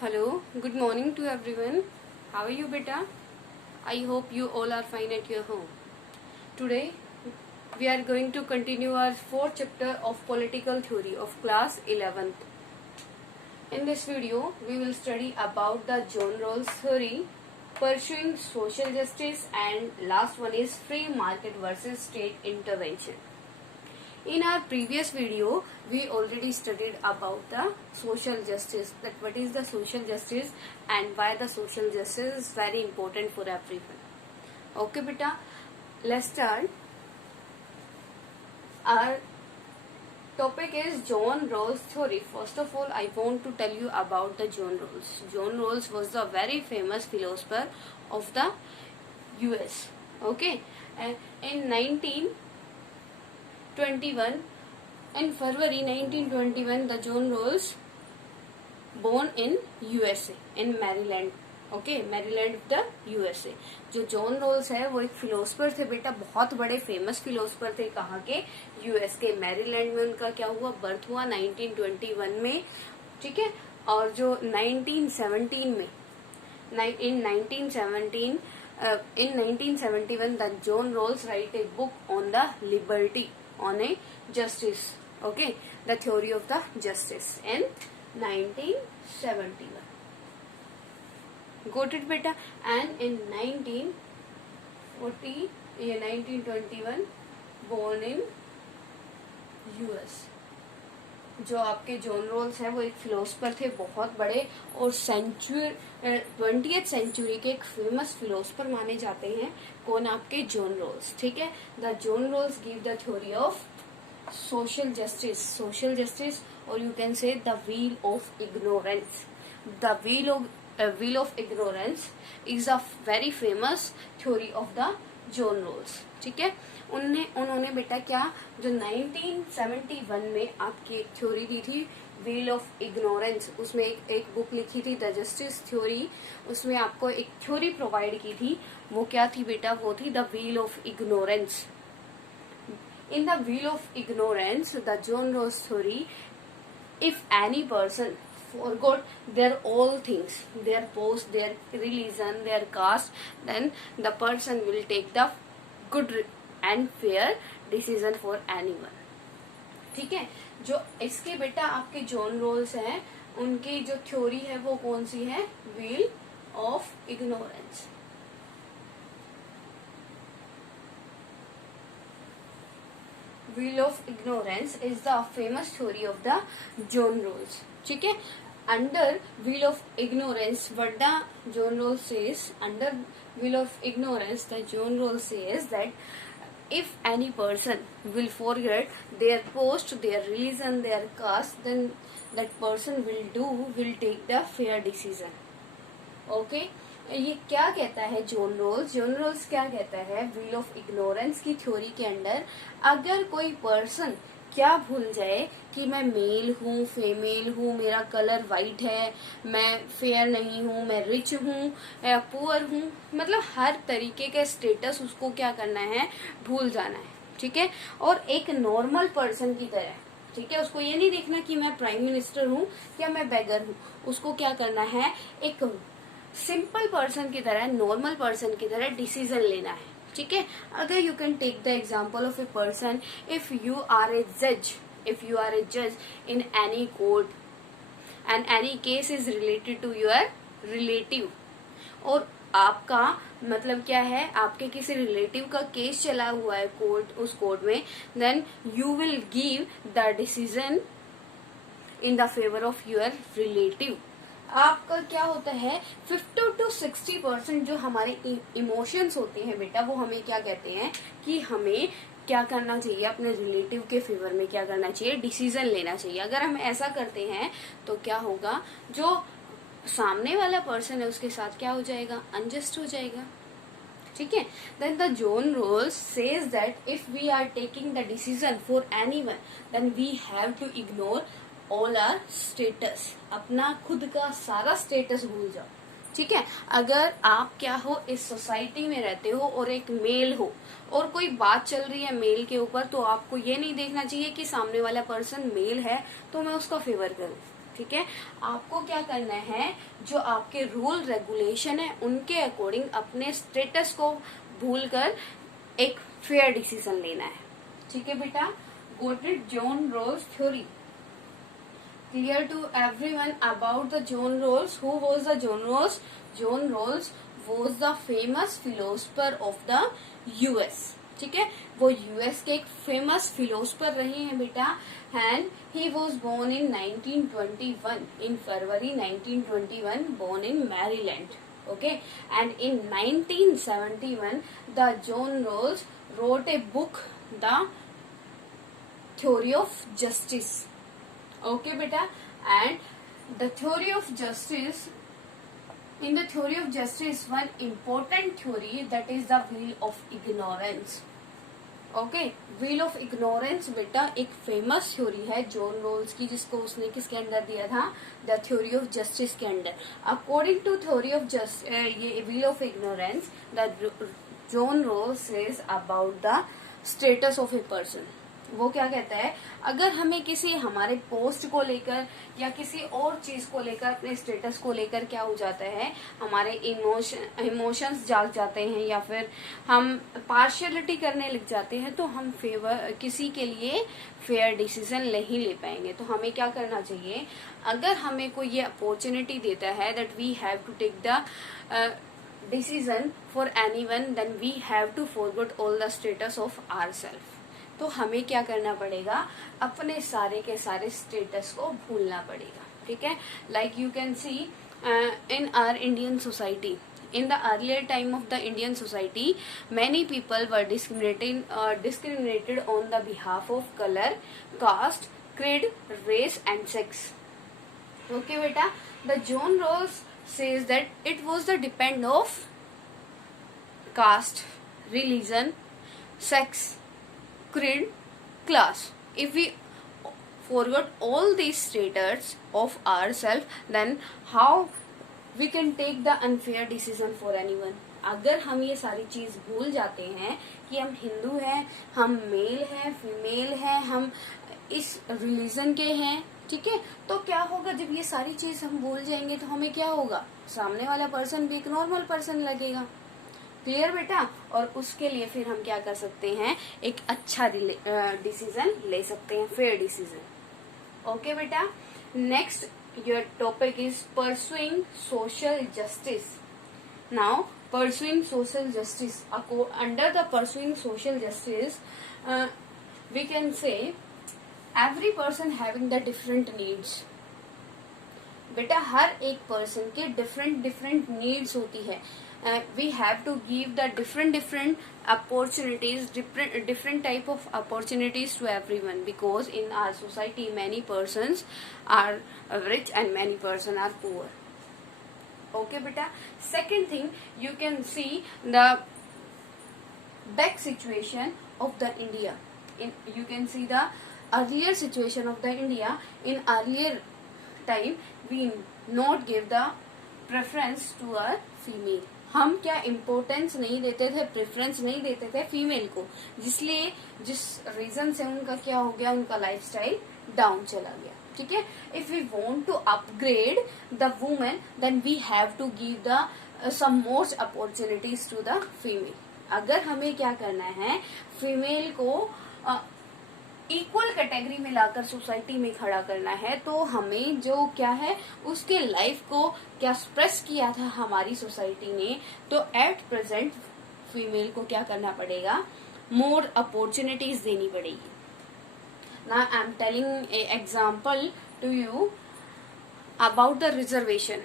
Hello, good morning to everyone. How are you, beta? I hope you all are fine at your home. Today, we are going to continue our fourth chapter of political theory of class 11th. In this video, we will study about the John Rawls theory, pursuing social justice, and last one is free market versus state intervention. In our previous video, we already studied about the social justice, that what is the social justice and why the social justice is very important for everyone. Okay, beta, let's start. Our topic is John Rawls theory. First of all, I want to tell you about the John Rawls. John Rawls was the very famous philosopher of the US. Okay, and in 1921, in February 1921, the John Rawls born in USA, in Maryland. Okay, Maryland the USA. जो John roles है वो एक philosopher थे बेटा, बहुत बड़े famous philosopher थे. कहाँ के? यूएस के मैरीलैंड में उनका क्या हुआ? बर्थ हुआ 1921 में. ठीक है. और जो 1917 में in 1971 the John Rawls write a book on the liberty, on a justice. Okay, the theory of the justice in 1971. Got it, beta? And in 1921 born in US. जो आपके जॉन रोल्स हैं वो एक फिलोसफर थे, बहुत बड़े, और 20th century के एक फेमस फिलोसफर माने जाते हैं. कौन? आपके जॉन रोल्स. ठीक है. The John Rawls give the theory of social justice, और you can say the wheel of ignorance. The wheel of ignorance is a very famous theory of the John Rawls. ठीक है. उन्होंने बेटा क्या, जो 1971 में आपकी एक थ्योरी दी थी व्हील ऑफ इग्नोरेंस, उसमें एक बुक लिखी थी द जस्टिस थ्योरी. उसमें आपको एक थ्योरी प्रोवाइड की थी. वो क्या थी बेटा? वो थी the wheel of ignorance. In the wheel of ignorance the John Rawls theory, if any person forgot their all things, their post, their religion, their caste, then the person will take the good and fair decision for anyone. ठीक है. जो इसके बेटा आपके John roles हैं, उनकी जो theory है वो कौन सी है? Wheel of ignorance. Wheel of ignorance is the famous theory of the John Rawls. ठीक है. Under wheel of ignorance, what the John Rawls says, under wheel of ignorance, the John Rawls says that if any person will forget their post, their religion, their caste, then that person will take the fair decision. Okay. ये क्या कहता है John roles? John roles क्या कहता है? Wheel of ignorance की theory के अंदर अगर कोई पर्सन क्या भूल जाए कि मैं मेल हूँ, फीमेल हूँ, मेरा कलर वाइट है, मैं फेयर नहीं हूँ, मैं रिच हूँ या पुअर हूँ, मतलब हर तरीके का स्टेटस उसको क्या करना है? भूल जाना है. ठीक है. और एक नॉर्मल पर्सन की तरह, ठीक है, उसको ये नहीं देखना कि मैं प्राइम मिनिस्टर हूँ या मैं बेगर हूँ. उसको क्या करना है? एक सिंपल पर्सन की तरह, नॉर्मल पर्सन की तरह डिसीजन लेना है. ठीक है. अगर you can take the example of a person, if you are a जज in any court and any case is related to your relative, और आपका मतलब क्या है? आपके किसी रिलेटिव का केस चला हुआ है उस कोर्ट में, then you will give the decision in the favour of your relative. आपका क्या होता है? 50 to 60% जो हमारे इमोशंस होते हैं बेटा, वो हमें क्या कहते हैं कि हमें क्या करना चाहिए? अपने रिलेटिव के फेवर में क्या करना चाहिए? डिसीजन लेना चाहिए. अगर हम ऐसा करते हैं तो क्या होगा? जो सामने वाला पर्सन है उसके साथ क्या हो जाएगा? अनजस्ट हो जाएगा. ठीक है. Then the John Rawls says that if we are taking the decision for anyone, then we have to ignore all our status. अपना खुद का सारा स्टेटस भूल जाओ. ठीक है. अगर आप क्या हो, इस सोसाइटी में रहते हो और एक मेल हो और कोई बात चल रही है मेल के ऊपर, तो आपको ये नहीं देखना चाहिए कि सामने वाला पर्सन मेल है तो मैं उसका फेवर करूं. ठीक है, आपको क्या करना है, जो आपके रूल रेगुलेशन है उनके अकॉर्डिंग अपने स्टेटस को भूलकर एक फेयर डिसीजन लेना है। ठीक है बेटा, got it? John Rawls theory clear to everyone about the John Rawls. Who was the John Rawls? John Rawls was the famous philosopher of the US. ठीक है, वो यूएस के एक फेमस फिलोसफर रहे हैं बेटा, and he was born in 1921, in February 1921, born in Maryland. Okay, and in 1971 the John Rawls wrote a book, The Theory of Justice. Okay beta, and the theory of justice, in the theory of justice, one important theory, that is the wheel of ignorance. Okay, wheel of ignorance बेटा एक famous theory है John roles की, जिसको उसने किसके अंदर दिया था, द थ्योरी ऑफ जस्टिस के अंदर. अकॉर्डिंग टू थ्योरी ऑफ ये wheel of ignorance, the John Rawls says about the status of a person. वो क्या कहता है, अगर हमें किसी हमारे पोस्ट को लेकर या किसी और चीज को लेकर, अपने स्टेटस को लेकर क्या हो जाता है, हमारे इमोशंस जाग जाते हैं या फिर हम पार्शियलिटी करने लग जाते हैं, तो हम किसी के लिए फेयर डिसीजन नहीं ले पाएंगे. तो हमें क्या करना चाहिए, अगर हमें कोई ये अपॉर्चुनिटी देता है that we have to take the decision for anyone, then we have to forget all the status of ourself. तो हमें क्या करना पड़ेगा, अपने सारे के सारे स्टेटस को भूलना पड़ेगा. ठीक है, like you can see in our Indian society, in the earlier time of the Indian society, many people were discriminated on the behalf of color, caste, creed, race and sex. Okay beta, the John Rawls says that it was the depend of caste, religion, sex, creed, class. If we forget all these status of ourselves, then how we can take the unfair decision for anyone. अगर हम ये सारी चीज भूल जाते हैं कि हम हिंदू हैं, हम मेल हैं, फीमेल हैं, हम इस रिलीजन के हैं, ठीक है, तो क्या होगा, जब ये सारी चीज हम भूल जाएंगे तो हमें क्या होगा, सामने वाला पर्सन भी एक नॉर्मल पर्सन लगेगा. क्लियर बेटा? और उसके लिए फिर हम क्या कर सकते हैं, एक अच्छा डिसीजन ले सकते हैं, फेयर डिसीजन. ओके बेटा, next your topic is pursuing social justice. Now pursuing social justice, under the pursuing social justice, we can say every person having the different needs. बेटा हर एक पर्सन के डिफरेंट नीड्स होती है. We have to give the different opportunities, different type of opportunities to everyone, because in our society many persons are rich and many persons are poor. Okay beta, second thing, you can see the back situation of the India. You can see the earlier situation of the India. In earlier time we not give the preference to a female. हम क्या importance नहीं देते थे, preference नहीं देते थे female को, जिस रीजन से उनका क्या हो गया, उनका लाइफस्टाइल डाउन चला गया. ठीक है, if we want to upgrade the women, then we have to give the some more opportunities to the female. अगर हमें क्या करना है, फीमेल को इक्वल कैटेगरी में लाकर सोसाइटी में खड़ा करना है, तो हमें जो क्या है, उसके लाइफ को क्या स्प्रेस किया था हमारी सोसाइटी ने, तो एट प्रेजेंट फीमेल को क्या करना पड़ेगा, मोर अपॉर्चुनिटीज देनी पड़ेगी. Now I am telling a example to you about the reservation.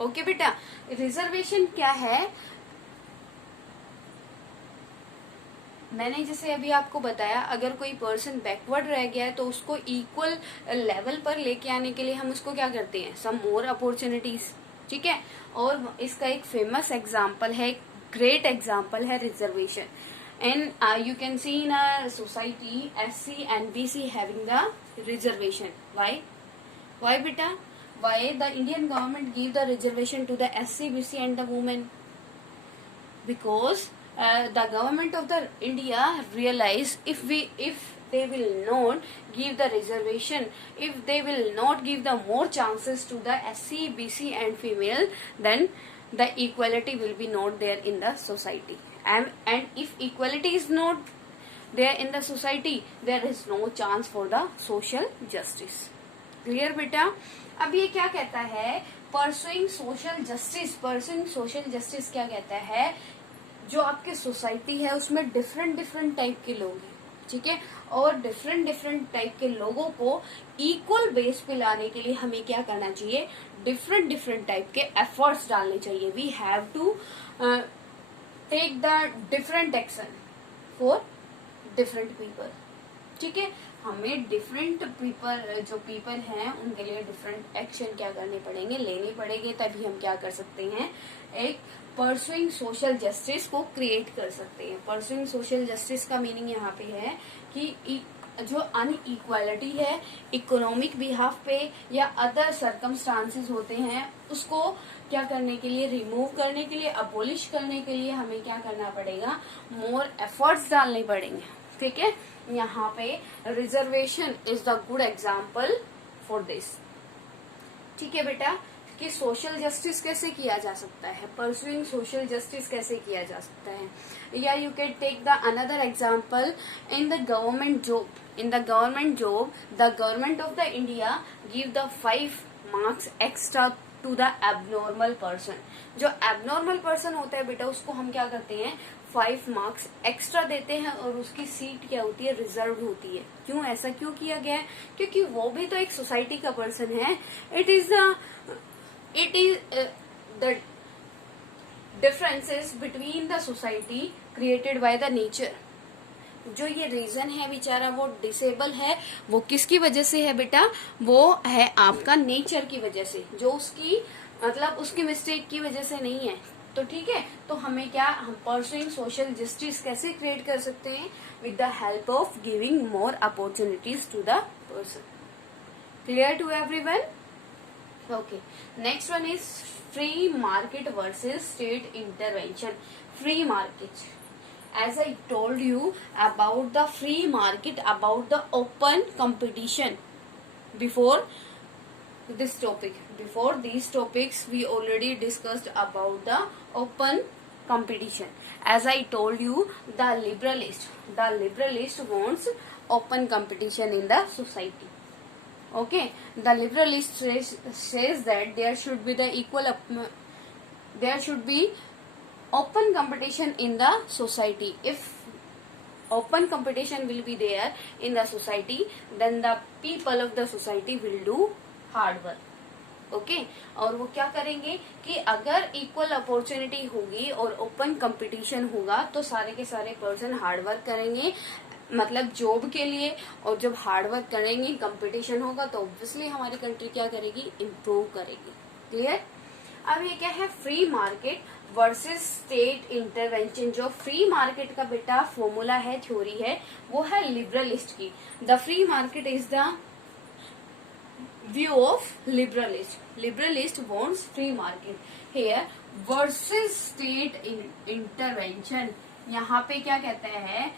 Okay बेटा, रिजर्वेशन क्या है, मैंने जैसे अभी आपको बताया, अगर कोई पर्सन बैकवर्ड रह गया है तो उसको इक्वल लेवल पर लेके आने के लिए हम उसको क्या करते हैं, सम मोर अपॉर्चुनिटीज. ठीक है, और इसका एक फेमस एग्जांपल है, ग्रेट एग्जांपल है reservation. And you can see in a society SC and BC having the reservation. Why बेटा, why the Indian government give the reservation to the SC, BC and the women? Because the government of the India realize if they will not give the reservation, if they will not give the more chances to the SC, BC and female, then the equality will be not there in the society. And if equality is not there in the society, there is no chance for the social justice. Clear बेटा? अब ये क्या कहता है, pursuing social justice. Pursuing social justice क्या कहता है, जो आपके सोसाइटी है उसमें डिफरेंट डिफरेंट टाइप के लोग हैं, ठीक है, और डिफरेंट डिफरेंट टाइप के लोगों को इक्वल बेस पे लाने के लिए हमें क्या करना चाहिए, डिफरेंट डिफरेंट टाइप के एफर्ट्स डालने चाहिए. We have to take the different action for different people. ठीक है, हमें डिफरेंट पीपल, जो पीपल हैं उनके लिए डिफरेंट एक्शन क्या करने पड़ेंगे, लेने पड़ेंगे, तभी हम क्या कर सकते हैं, एक परसुइंग सोशल जस्टिस को क्रिएट कर सकते हैं. परसुइंग सोशल जस्टिस का मीनिंग यहाँ पे है कि जो अनइक्वालिटी है इकोनॉमिक बिहाफ पे या अदर सर्कमस्टांसेस होते हैं, उसको क्या करने के लिए, रिमूव करने के लिए, अबोलिश करने के लिए हमें क्या करना पड़ेगा, मोर एफर्ट्स डालने पड़ेंगे. ठीक है, यहाँ पे reservation is the good example for this. ठीक है बेटा, कि सोशल जस्टिस कैसे किया जा सकता है, परसुइंग सोशल जस्टिस कैसे किया जा सकता है. या you can take the another example in the government job. In the government job, the government of the India give the 5 marks extra to the abnormal person. जो एबनॉर्मल पर्सन होता है बेटा, उसको हम क्या करते हैं, 5 मार्क्स एक्स्ट्रा देते हैं और उसकी सीट क्या होती है, रिजर्व होती है. क्यों, ऐसा क्यों किया गया है, क्योंकि वो भी तो एक सोसाइटी का पर्सन है. It is the differences between the society created by the nature. जो ये रीजन है बेचारा वो डिसेबल है, वो किसकी वजह से है बेटा, वो है आपका नेचर की वजह से, जो उसकी मतलब उसकी मिस्टेक की वजह से नहीं है. तो ठीक है, तो हमें क्या, हम परसुइंग सोशल जस्टिस कैसे क्रिएट कर सकते हैं, with the help of giving more opportunities to the person. Clear to everyone? Okay, next one is free market versus state intervention. Free market, as I told you about the free market, about the open competition before this topic. Before these topics we already discussed about the open competition. As I told you, the liberalist wants open competition in the society. Okay, the liberalist says that there should be the there should be open competition in the society. If open competition will be there in the society, then the people of the society will do hard work. Okay, और वो क्या करेंगे कि अगर equal opportunity होगी और open competition होगा तो सारे के सारे पर्सन हार्ड वर्क करेंगे, मतलब जॉब के लिए. और जब हार्ड वर्क करेंगे, कंपटीशन होगा, तो ऑब्वियसली हमारी कंट्री क्या करेगी, इम्प्रूव करेगी. क्लियर? अब ये क्या है, free market versus state intervention. जो फ्री मार्केट का बेटा फॉर्मूला है, थ्योरी है, वो है लिबरलिस्ट की. The free market is the view of liberalist. Liberalist wants free market here versus state intervention. यहाँ पे क्या कहते हैं,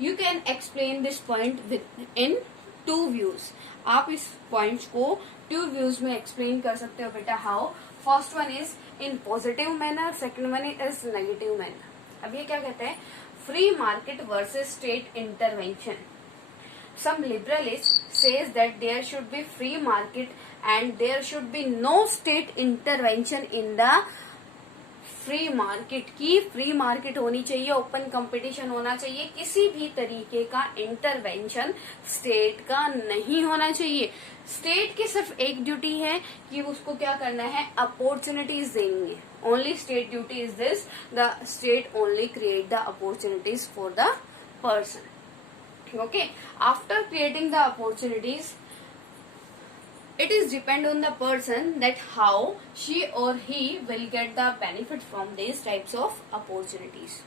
you can explain this point in 2 views. आप इस पॉइंट्स को 2 व्यूज में एक्सप्लेन कर सकते हो बेटा. How? First one is in positive manner, second one is negative manner. अब ये क्या कहते हैं, free market versus state intervention. Some liberalists says that there should be free market and there should be no state intervention in the free market. की free market होनी चाहिए, open competition होना चाहिए, किसी भी तरीके का इंटरवेंशन स्टेट का नहीं होना चाहिए. स्टेट की सिर्फ एक ड्यूटी है कि उसको क्या करना है, अपॉर्चुनिटीज देनी है. Only state duty is this, the state only create the opportunities for the person. Okay, after creating the opportunities, it is depend on the person that how she or he will get the benefit from these types of opportunities.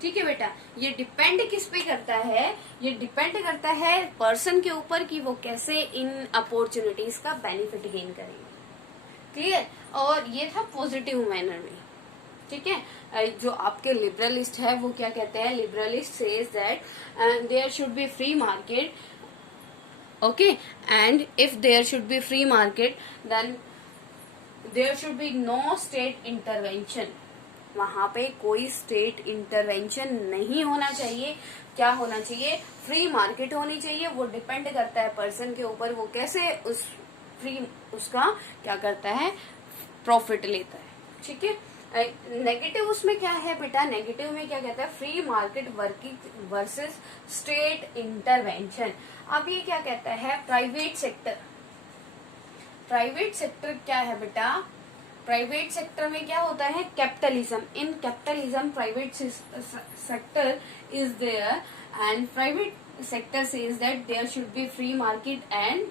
ठीक है बेटा, ये depend किस पे करता है, ये depend करता है पर्सन के ऊपर कि वो कैसे इन अपॉर्चुनिटीज का बेनिफिट गेन करेंगे. क्लियर? और ये था पॉजिटिव मैनर में. ठीक है, जो आपके लिबरलिस्ट है वो क्या कहते हैं, liberalist says that there should be free market, okay, and if there should be free market then there should be no state intervention, वहां पे कोई स्टेट इंटरवेंशन नहीं होना चाहिए। क्या होना चाहिए, फ्री मार्केट होनी चाहिए। वो डिपेंड करता है पर्सन के ऊपर, वो कैसे उस फ्री उसका क्या करता है, प्रॉफिट लेता है, ठीक है। नेगेटिव उसमें क्या है बेटा, नेगेटिव में क्या कहता है, free market working versus state intervention. अब ये क्या कहता है, प्राइवेट सेक्टर, प्राइवेट सेक्टर क्या है बेटा, प्राइवेट सेक्टर में क्या होता है, capitalism, in capitalism private sector is there and private sector says that there should be free market and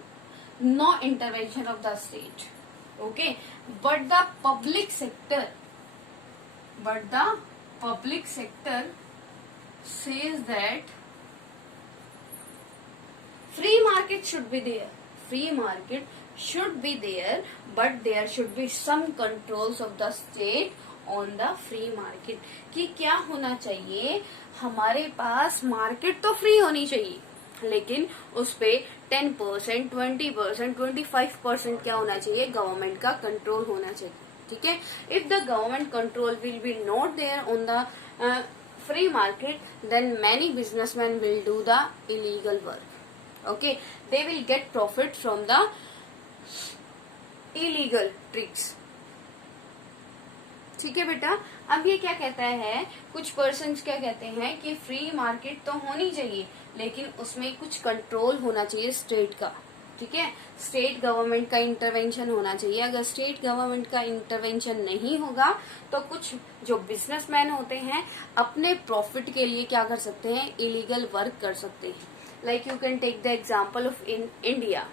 no intervention of the state, okay, but the public sector says that free market should be there, free market should be there, but there should be some controls of the state on the free market। कि क्या होना चाहिए, हमारे पास market तो free होनी चाहिए, लेकिन उस पे 10%, 20%, 25% क्या होना चाहिए, गवर्नमेंट का कंट्रोल होना चाहिए, ठीक है। If the government control will be not there on the free market, then many businessman will do the illegal work, okay, they will get profit from the illegal tricks, ठीक है बेटा। अब ये क्या कहता है, कुछ पर्सन्स क्या कहते हैं कि फ्री मार्केट तो होनी चाहिए, लेकिन उसमें कुछ कंट्रोल होना चाहिए स्टेट का, ठीक है, स्टेट गवर्नमेंट का इंटरवेंशन होना चाहिए। अगर स्टेट गवर्नमेंट का इंटरवेंशन नहीं होगा तो कुछ जो बिजनेसमैन होते हैं अपने प्रॉफिट के लिए क्या कर सकते हैं, इलीगल वर्क कर सकते हैं। Like you can take the example of India,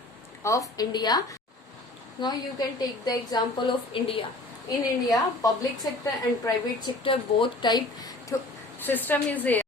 now you can take the example of India. In India, public sector and private sector both type system is there.